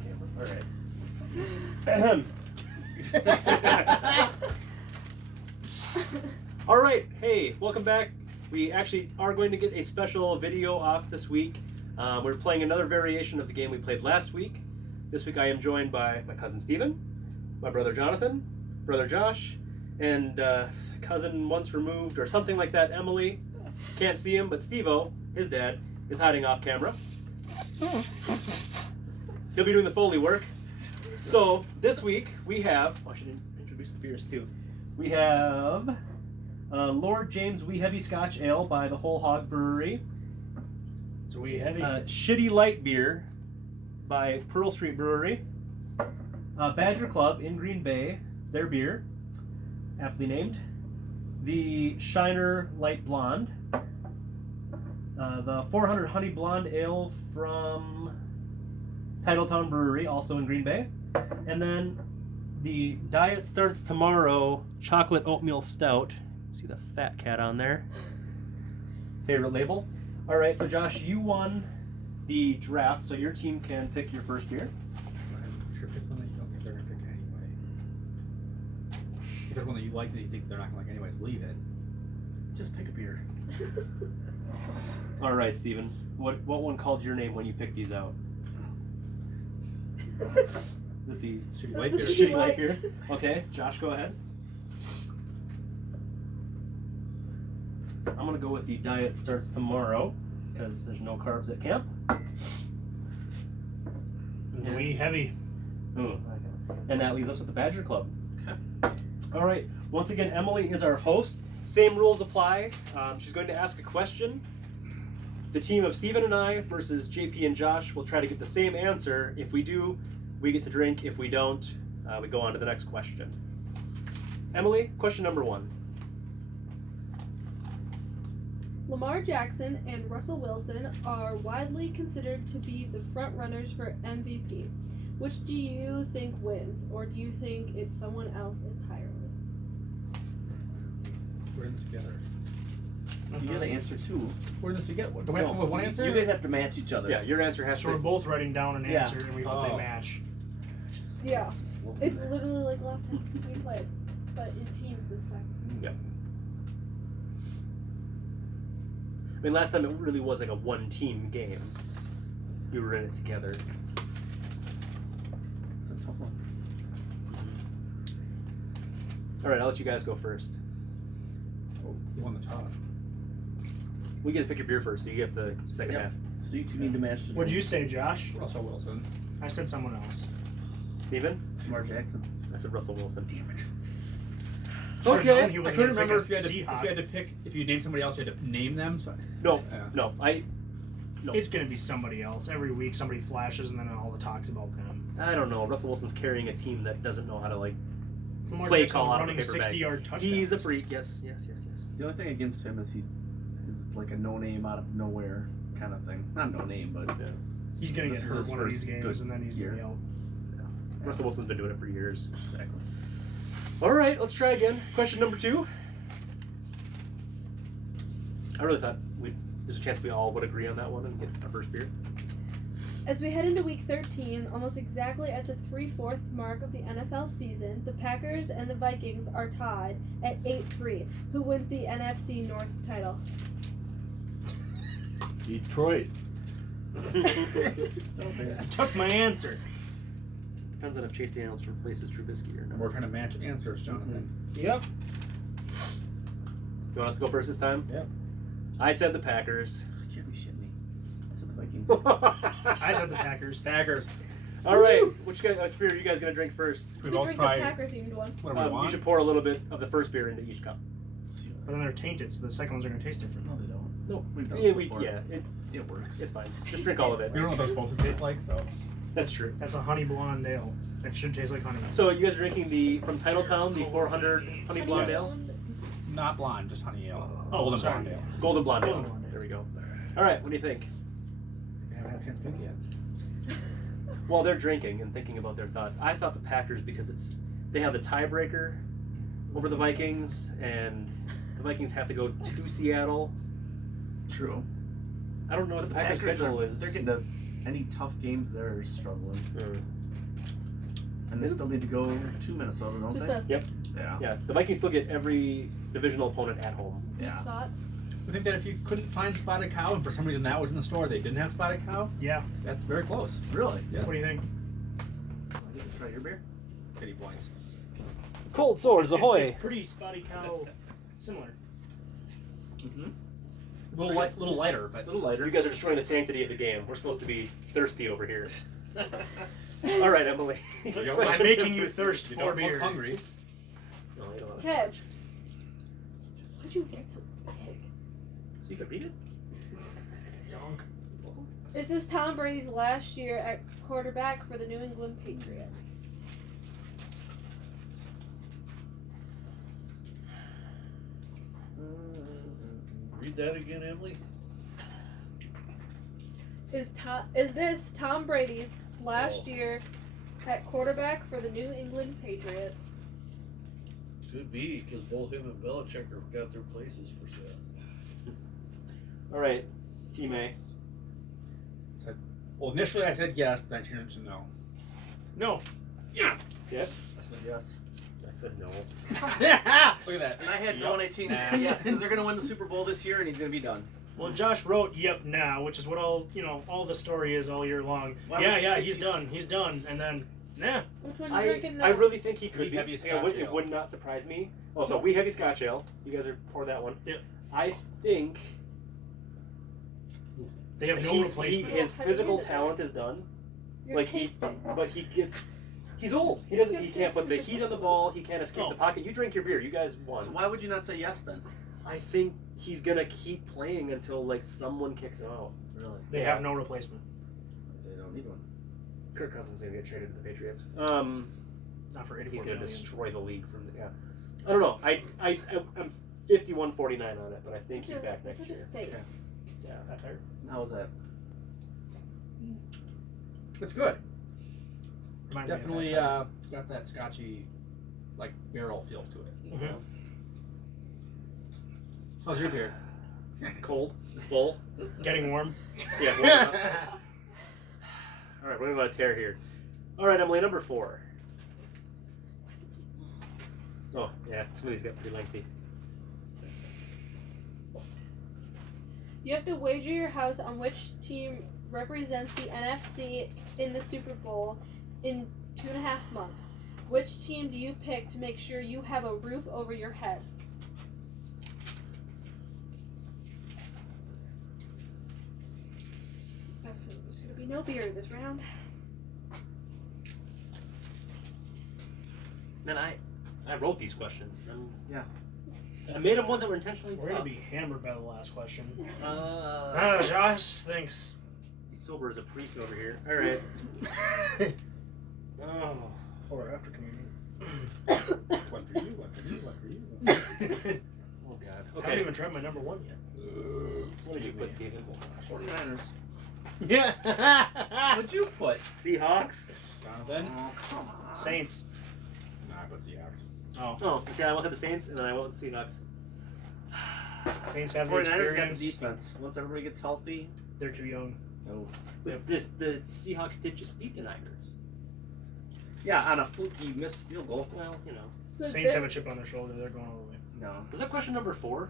off camera. All right. All right. Hey, welcome back. We actually are going to get a special video off this week. We're playing another variation of the game we played last week. This week I am joined by my cousin Steven, my brother Jonathan, brother Josh, and cousin once removed or something like that, Emily. Can't see him, but Steve-O, his dad, is hiding off camera. He'll be doing the Foley work. So this week we have, I should introduce the beers too. We have Lord James Wee Heavy Scotch Ale by the Whole Hog Brewery. It's a wee heavy. Shitty Light Beer by Pearl Street Brewery. Badger Club in Green Bay, their beer, aptly named. The Shiner Light Blonde. The 400 Honey Blonde Ale from Titletown Brewery, also in Green Bay. And then the Diet Starts Tomorrow Chocolate Oatmeal Stout. See the fat cat on there. Favorite label. All right, so Josh, you won the draft, so your team can pick your first beer. I'm sure pick one that you don't think they're going to pick anyway. If there's one that you like that you think they're not going to like anyways, leave it. Just pick a beer. All right, Steven. What one called your name when you picked these out? Is it the Shitty Light Beer. Shitty Light Beer? Okay, Josh, go ahead. I'm going to go with the Diet Starts Tomorrow because there's no carbs at camp. It's a wee heavy. Ooh. And that leaves us with the Badger Club. Okay. All right. Once again, Emily is our host. Same rules apply. She's going to ask a question. The team of Steven and I versus JP and Josh will try to get the same answer. If we do, we get to drink. If we don't, we go on to the next question. Emily, question number 1. Lamar Jackson and Russell Wilson are widely considered to be the front runners for MVP. Which do you think wins, or do you think it's someone else entirely? We're in this together. You get an answer too. We're in this together. Do we have to come with one answer? You guys have to match each other. Yeah, your answer has So we're to. both writing down an Yeah. answer and we hope they match. Yeah. It's literally like last time we played, but in teams this time. Yep. I mean, last time it really was like a one-team game. We were in it together. It's a tough one. All right, I'll let you guys go first. Oh, you won the toss. We get to pick your beer first, so you have the second Yep. half. So you two need to match the What'd you say, Josh? Russell Wilson. I said someone else. Steven? Lamar Jackson. I said Russell Wilson. Damn it. Should've Okay. known he I was couldn't gonna remember pick if a you had Seahawk. to pick, if you named somebody else, you had to name them. So No, Yeah. no, no. It's gonna be somebody else. Every week somebody flashes and then all the talk's about them. I don't know. Russell Wilson's carrying a team that doesn't know how to like Lamar play Jackson's call out of a running paper bag. 60-yard touchdowns. He's a freak. Yes. The only thing against him is he is like a no name out of nowhere kind of thing. Not no name, but He's gonna This get is hurt his one of these first games good and then he's gonna year. be out. Russell Wilson's been doing it for years. exactly. All right, let's try again. Question number 2. I really thought there's a chance we all would agree on that one and get our first beer. As we head into week 13, almost exactly at the 3/4 mark of the NFL season, the Packers and the Vikings are tied at 8-3. Who wins the NFC North title? Detroit. I took my answer. Depends on if Chase Daniels replaces Trubisky or not. we're trying to match answers, Jonathan. Yep. You want us to go first this time? Yep. I said the Packers. You can't be shitting me. I said the Vikings. I said the Packers. Packers. All right, which beer are you guys gonna drink first? We We both drink try the Packer-themed one. whatever we You want. should pour a little bit of the first beer into each cup. But then they're tainted, so the second ones are gonna taste different. No, they don't. No, We've done yeah, it before. It works. it's fine. Just drink all of it. We don't know what they're supposed to taste like, so. That's true. That's a honey blonde ale. That should taste like honey. So you guys are drinking the from Titletown, the 400 honey blonde ale, Not blonde, just honey ale. Oh, Golden sorry. blonde ale. golden blonde ale. Golden blonde ale. There we go. All right, what do you think? I haven't had a chance to drink yet. While they're drinking and thinking about their thoughts, I thought the Packers because they have the tiebreaker over the Vikings, and the Vikings have to go to Seattle. True. I don't know what the Packers schedule is. They're getting to any tough games, they're struggling. Mm. And they still need to go to Minnesota, don't Just they? a Yep. Yeah. Yeah. The Vikings still get every divisional opponent at home. deep Yeah. thoughts. I think that if you couldn't find spotted cow and for some reason that was in the store, they didn't have spotted cow, Yeah. that's very close. Really? Yeah. What do you think? I get to try your beer? Pity points. Cold swords ahoy! It's pretty spotty cow similar. Mm-hmm. A little lighter, A but little lighter. You guys are destroying the sanctity of the game. We're supposed to be thirsty over here. All right, Emily. I'm I'm making you thirst you for don't beer. look hungry. No, I don't know. Okay. Why'd you write so big? So you can read it? Donk. Is this Tom Brady's last year at quarterback for the New England Patriots? Read that again, Emily. Is this Tom Brady's last year at quarterback for the New England Patriots? Could be, because both him and Belichick have got their places for sale. All right, Team A. Well, initially I said yes, but then changed to no. No. Yep. I said yes. I said no. Look at that. And I had no, Yep. and I changed it to yes, because they're going to win the Super Bowl this year, and he's going to be done. Well, Josh wrote "Yep" now, which is what all the story is all year long. Why would you Yeah, think he's done. He's done, and then nah. Which one you I reckon? No? really think he could Leave be. heavy It Scotch would, it ale. would not surprise me. Oh, so we heavy Scotch ale. You guys are for that one. Yep. I think They have no his replacement. physical talent is done. You're like tasting. But he gets. He's old. He doesn't. He Good can't put the taste. heat on the ball. He can't escape No. the pocket. You drink your beer. You guys won. So why would you not say yes then? I think he's gonna keep playing until like someone kicks him out. Really? They have no replacement. They don't need one. Kirk Cousins is gonna get traded to the Patriots. Not for He's 84 gonna million. destroy the league from the. Yeah. I don't know. I'm 51-49 on it, but I think he's back That's next such year. a face. Okay. Yeah. Fat tire. How was that? It's good. Reminds me of Definitely Fat Tire. got that scotchy, like, barrel feel to it. Mhm. How's your beer? Cold, full. Getting warm. Yeah. Well, all right, we're gonna go on a tear here. All right, Emily, number 4. Why is it so long? Oh, yeah, some of these got pretty lengthy. You have to wager your house on which team represents the NFC in the Super Bowl in 2.5 months. Which team do you pick to make sure you have a roof over your head? There's gonna be no beer this round. Man, I wrote these questions. Yeah. I made them ones that were intentionally We're gonna tough. be hammered by the last question. Josh thinks. he's sober as a priest over here. All right. Oh. For after communion. One for you, one for you, one for you. Oh God. I Okay. haven't even tried my number 1 yet. What did you put, Steven? 49ers. Yeah. What'd you put? Seahawks. Jonathan? Oh, come on. Saints. Nah, I put Seahawks. Oh, see, I went with the Saints and then I went with the Seahawks. Saints have the 49ers got the experience. defense. Once everybody gets healthy, They're too young. no. But the Seahawks did just beat the Niners. Yeah, on a fluky missed field goal. Well, you know. So Saints there- have a chip on their shoulder. They're going all the way. No. Was that question number 4?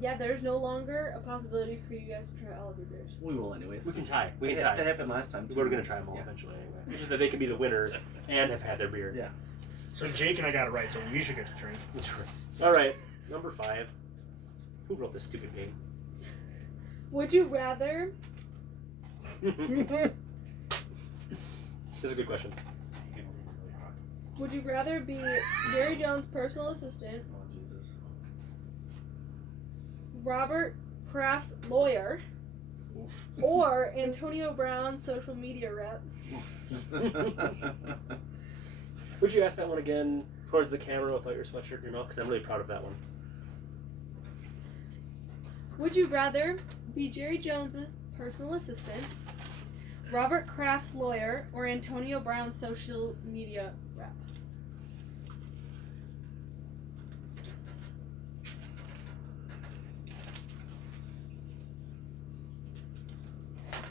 yeah, there's no longer a possibility for you guys to try all of your beers. We will anyways. We can tie. We can That tie. happened last time, too. We were gonna try them all Yeah. eventually anyway. It's just that they can be the winners and have had their beer. Yeah. So Jake and I got it right, so we should get to drink. That's right. All right, number 5. Who wrote this stupid game? Would you rather This is a good question. Would you rather be Jerry Jones' personal assistant, Oh, Jesus. Robert Kraft's lawyer, Oof. or Antonio Brown's social media rep? Would you ask that one again towards the camera without your sweatshirt in your mouth? Because I'm really proud of that one. Would you rather be Jerry Jones's personal assistant, Robert Kraft's lawyer, or Antonio Brown's social media rep?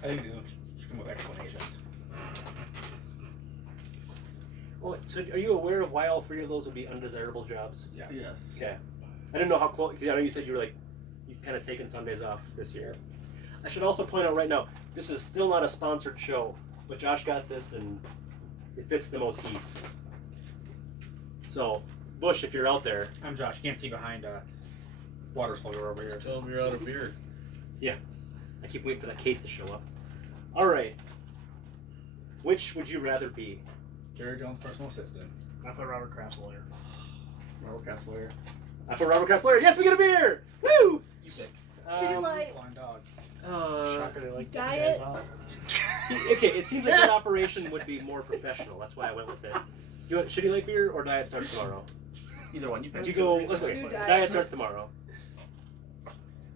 I think he's going to come with explanations. Well, so are you aware of why all three of those would be undesirable jobs? Yes. Okay. I didn't know how close, because I know you said you've kind of taken Sundays off this year. I should also point out right now, this is still not a sponsored show, but Josh got this and it fits the motif. So, Bush, if you're out there. I'm Josh. You can't see behind water slugger over here. Tell them you're out of beer. Yeah. I keep waiting for that case to show up. All right. Which would you rather be? Jerry Jones' personal assistant. I put Robert Kraft's lawyer. Robert Castleyer. I put Robert Kraft's lawyer. Yes, we get a beer! Woo! You pick. Shitty light. Blind dog. Shocker, they like Diet. you guys off. Okay, it seems like that operation would be more professional. That's why I went with it. You want Shitty Light Beer or Diet Starts Tomorrow? Either one. You pick. You go, let's go. Do Diet Starts Tomorrow.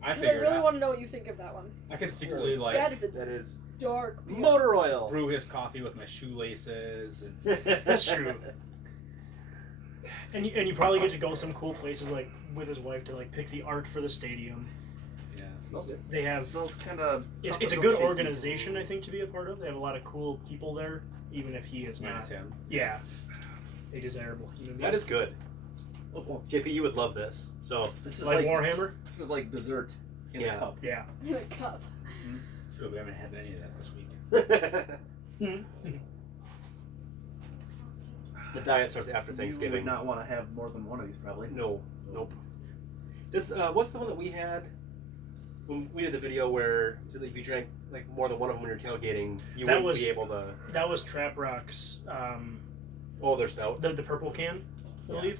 I I figured really out. want to know what you think of that one. I could secretly That is a That is dark beer. motor oil. brew his coffee with my shoelaces. And That's true. And you probably get to go some cool places like with his wife to like pick the art for the stadium. yeah. Smells good. They It have smells kind of. it's a good organization, I think, to be a part of. They have a lot of cool people there, even if he is Minus not. him. Yeah, a desirable human being. That is good. Oh, JP, you would love this. So, this is like like Warhammer. this is like dessert in Yeah. a cup. Yeah. In a cup. Good, we haven't had any of that this week. the diet starts after You Thanksgiving. would not want to have more than one of these, probably. No, nope. This what's the one that we had when we did the video where is it if you drank like more than one of them when you're tailgating, you That wouldn't was- be able to. That was Trap Rock's, Oh, they're stout. the purple can, I Yeah. believe.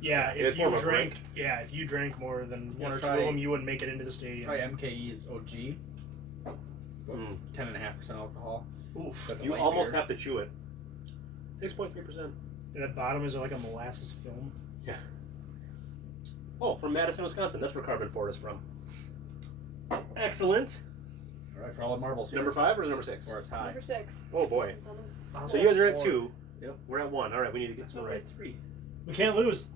Yeah, Yeah, if form you of drank, if you drank more than Yeah, one or two try- of them, you wouldn't make it into the stadium. Try MKE's OG. Mm. 10.5% alcohol. Oof. That's a You light almost beer. have to chew it. 6.3%. And at the bottom is like a molasses film. Oh, from Madison, Wisconsin. That's where Carbon 4 is from. Excellent. All right, for all the marbles here. Number 5 or is it number 6? Or it's high. Number 6. Oh boy. It's on the- So you guys are at Four. 2. Yep. We're at 1. All right, we need to get That's some not right. right. 3. We can't lose.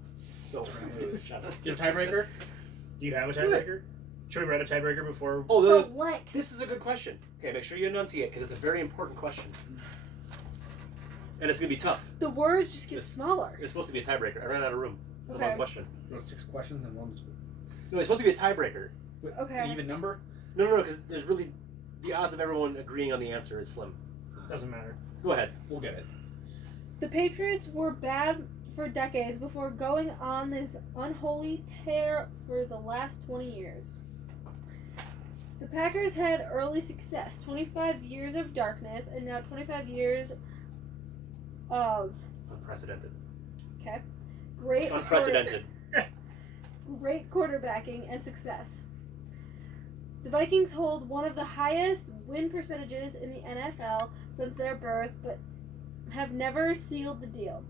No, shut up. Get a tiebreaker? Do you have a tiebreaker? Should we write a tiebreaker before? Oh, But like, this is a good question. Okay, make sure you enunciate because it's a very important question. And it's going to be tough. the words just get This- smaller. It's supposed to be a tiebreaker. I ran out of room. It's a Okay. long question. Wrote 6 questions and one's No, it's supposed to be a tiebreaker. Okay. an even number. No, because there's really the odds of everyone agreeing on the answer is slim. Doesn't matter. Go ahead. We'll get it. The Patriots were bad for decades before going on this unholy tear for the last 20 years. The Packers had early success, 25 years of darkness, and now 25 years of Unprecedented. great Unprecedented. great quarterbacking and success. The Vikings hold one of the highest win percentages in the NFL since their birth, but have never sealed the deal.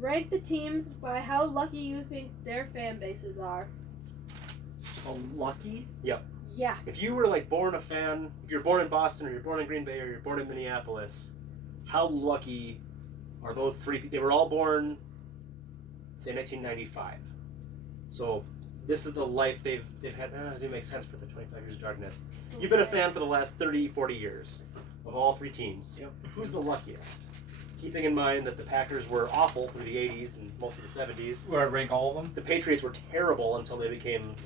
Rank the teams by how lucky you think their fan bases are. Oh, lucky? Yeah. If you were like born a fan, if you're born in Boston or you're born in Green Bay or you're born in Minneapolis, how lucky are those three people? They were all born, say, 1995. So this is the life they've had. Doesn't make sense for the 25 years of darkness. You've been a fan for the last 30, 40 years of all three teams. Yep. Who's the luckiest? Keeping in mind that the Packers were awful through the 80s and most of the 70s. Where I rank all of them. The Patriots were terrible until they became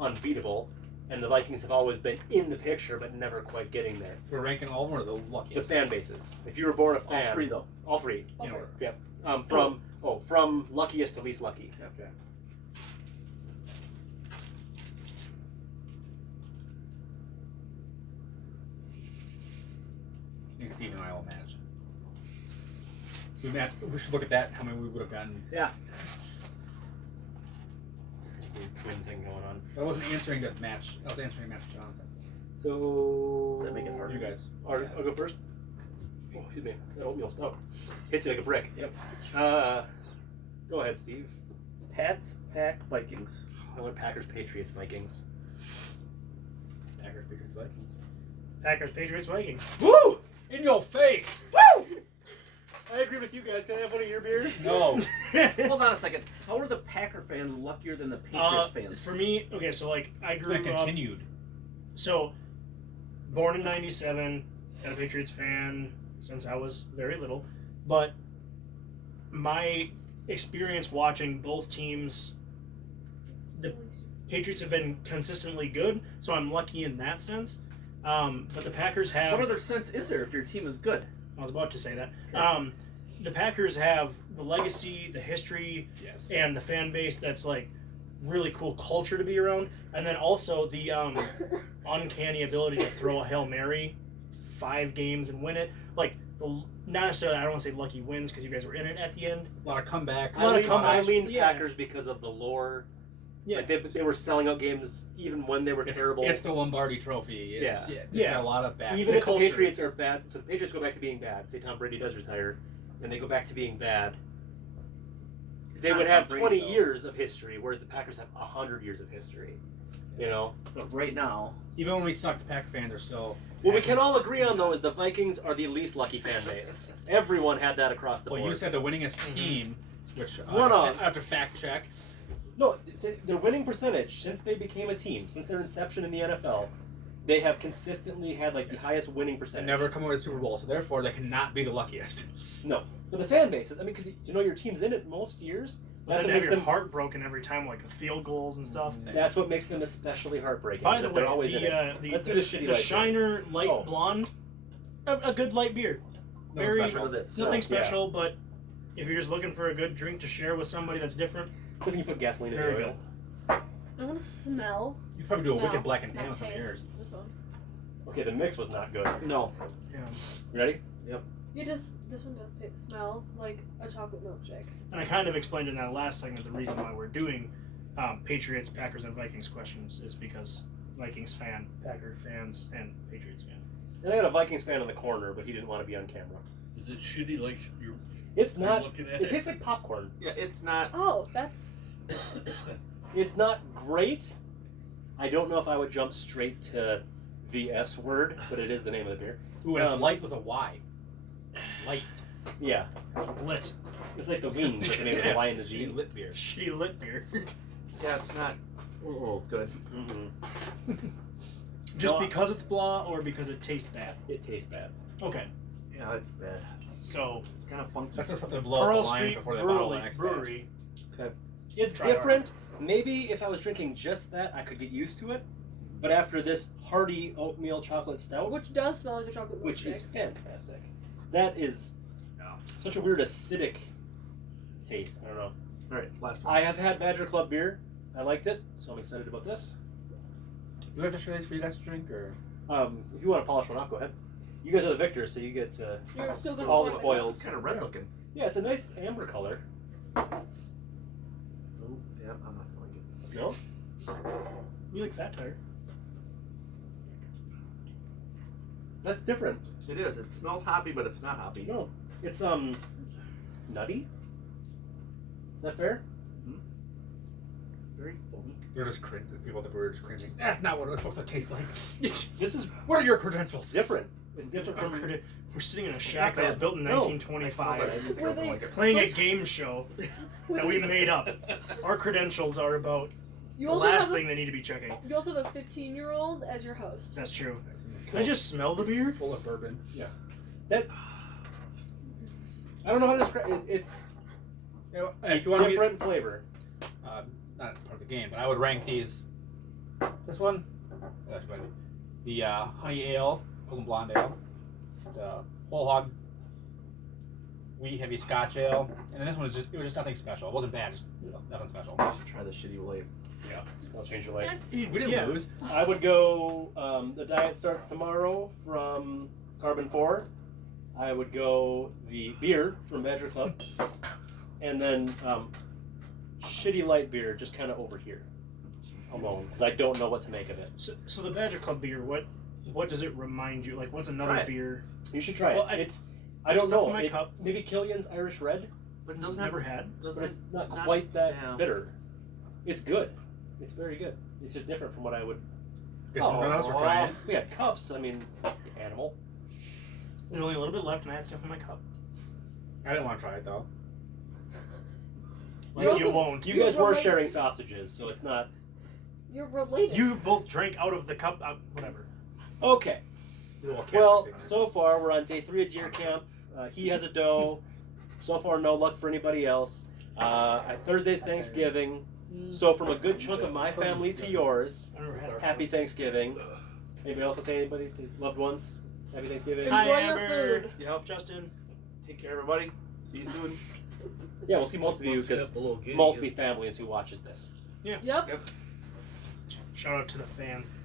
unbeatable. And the Vikings have always been in the picture, but never quite getting there. We're ranking all of them or the The luckiest? fan bases. If you were born a fan, All 3, though. all three. All In three. order. Yep. From luckiest to least lucky. Okay. I think Steve and I will match. We should look at that. How many we would have gotten. Yeah. Weird twin thing going on. I wasn't answering that match. I was answering match Jonathan. So Does that make it harder? You guys. I'll go first. Oh, excuse me. That oatmeal stout hits you like a brick. Yep. Go ahead, Steve. Pats, Pack, Vikings. I went Packers, Patriots, Vikings. Packers, Patriots, Vikings. Packers, Patriots, Vikings. Woo! In your face! Woo! I agree with you guys. Can I have one of your beers? No. Hold on a second. How are the Packer fans luckier than the Patriots fans? For me, okay, so like I grew That up. continued. So, born in '97, Been a Patriots fan since I was very little, but my experience watching both teams, the Patriots have been consistently good, so I'm lucky in that sense. But the Packers have... What other sense is there if your team is good? I was about to say that. The Packers have the legacy, the history, Yes. and the fan base that's like really cool culture to be around, and then also the uncanny ability to throw a Hail Mary 5 games and win it. Like, not necessarily, I don't want to say lucky wins because you guys were in it at the end. A lot of comebacks. A lot of I comebacks. lean Yeah. Packers because of the lore. Yeah. Like they were selling out games even when they were terrible. It's the Lombardi Trophy. It's, Yeah. Yeah. Got a lot of back. Even the if culture. the Patriots are bad, so the Patriots go back to being bad. Say Tom Brady does retire, and they go back to being bad. They not would Tom have Brady, 20 though. years of history, whereas the Packers have 100 years of history. You know. But right now, Even when we suck, the Packer fans are still. What we can all agree on, though, is the Vikings are the least lucky fan base. Everyone had that across the Well, board. you said the winningest team, which One I of. have to fact check. No, their winning percentage since they became a team, since their inception in the NFL, they have consistently had like the highest winning They percentage. never come away with a Super Bowl, so therefore they cannot be the luckiest. No, but the fan bases. I mean, because you know your team's in it most years. But That's then what have makes your them. heart broken every time, like the field goals and stuff. That's what makes them especially heartbreaking. By is the that way, they're always in it. the Let's do the shitty the light Shiner light Oh. blonde, a good light beer. No Very special. this. nothing Yeah. special, but if you're just looking for a good drink to share with somebody that's different, Click and you put gasoline in very the good. oil. I want to smell. You probably do a Smell, wicked black and tan not with some taste. ears. This one. Okay, the mix was not good. no. Yeah. You ready? This one does smell like a chocolate milkshake. And I kind of explained in that last segment the reason why we're doing Patriots, Packers, and Vikings questions is because Vikings fan, Packer fans, and Patriots fan. And I got a Vikings fan in the corner, but he didn't want to be on camera. Is it shitty like you're It's not. looking at It it? tastes like popcorn. Yeah, it's not. Oh, that's It's not great. I don't know if I would jump straight to the S word, but it is the name of the beer. Ooh, and it's light with a Y. Light. Yeah, Lit. it's like the wings with the name of the Y and the Z. Shitty lit beer. Shitty lit beer. Yeah, it's not. Oh, good. Mm-hmm. Just No, because it's blah or because it tastes bad? It tastes bad. Okay. Yeah, it's bad. So, It's kind of funky. That's just something to blow up Pearl the line Street before they bottle the Brewery, next brewery It's Try different. Maybe if I was drinking just that, I could get used to it. But after this hearty oatmeal chocolate stout, which does smell like a chocolate milkshake. which is fantastic, that is such a weird acidic taste. I don't know. All right, last one. I have had Badger Club beer. I liked it, so I'm excited about this. Do we have to share these for you guys to drink, or? If you want to polish one off, go ahead. You guys are the victors, so you get You're still gonna all the pour it. spoils. It's kind of red looking. Yeah, it's a nice amber color. Oh, yeah, I'm not gonna like it. No? You like Fat Tire? That's different. It is. It smells hoppy, but it's not hoppy. No. It's nutty. Is that fair? Very foamy. They're just cringing. The people at the brewery are just cringing. That's not what it was supposed to taste like. This is What are your credentials? different. It's different from. We're sitting in a shack that bad. was built in No. 1925, I think I Were don't they- like it. playing a game show that we made up. Our credentials are about You the also last have thing they need to be checking. you also have a 15-year-old as your host. That's true. Can I just smell the beer? Full of bourbon. That. I don't know how to describe it. It's If you want to be, different flavor. not part of the game, but I would rank these. This one, that's what the honey ale, golden blonde ale, the whole hog wheat heavy Scotch ale, and then this one was just nothing special. It wasn't bad, just nothing special. You should try the shitty light. I'll change your life. We didn't Yeah. lose. I would go. The diet starts tomorrow from Carbon 4. I would go the beer from Badger Club, and then shitty light beer, just kind of over here, alone, because I don't know what to make of it. So the Badger Club beer, what does it remind you? Like, what's another Try it. beer? You should try Well, it. I- It's I don't stuff know. in my cup. Maybe Killian's Irish Red, But it Doesn't doesn't never have. had. but Doesn't it's not not- quite that yeah. bitter. It's good. It's very good. It's just different from what I would. If no one else will try it. We had cups. I mean, animal. There's only a little bit left, and I had stuff in my cup. I didn't want to try it though. Like You you also- won't. You guys were related. sharing sausages, so it's not You're related. You both drank out of the cup. Whatever. okay. little Well, Catholic thing. so far we're on day 3 of deer camp. He has a doe. So far, no luck for anybody else. Thursday's Thanksgiving. So from a good chunk of my family to yours, I never had happy Thanksgiving. Anybody else want to say anybody? Loved ones? Happy Thanksgiving. Enjoy Hi, your Amber. food. Yep. Justin. Take care, everybody. See you soon. Yeah, we'll see most of you One because step below giddy mostly is- family is who watches this. Yep. Shout out to the fans.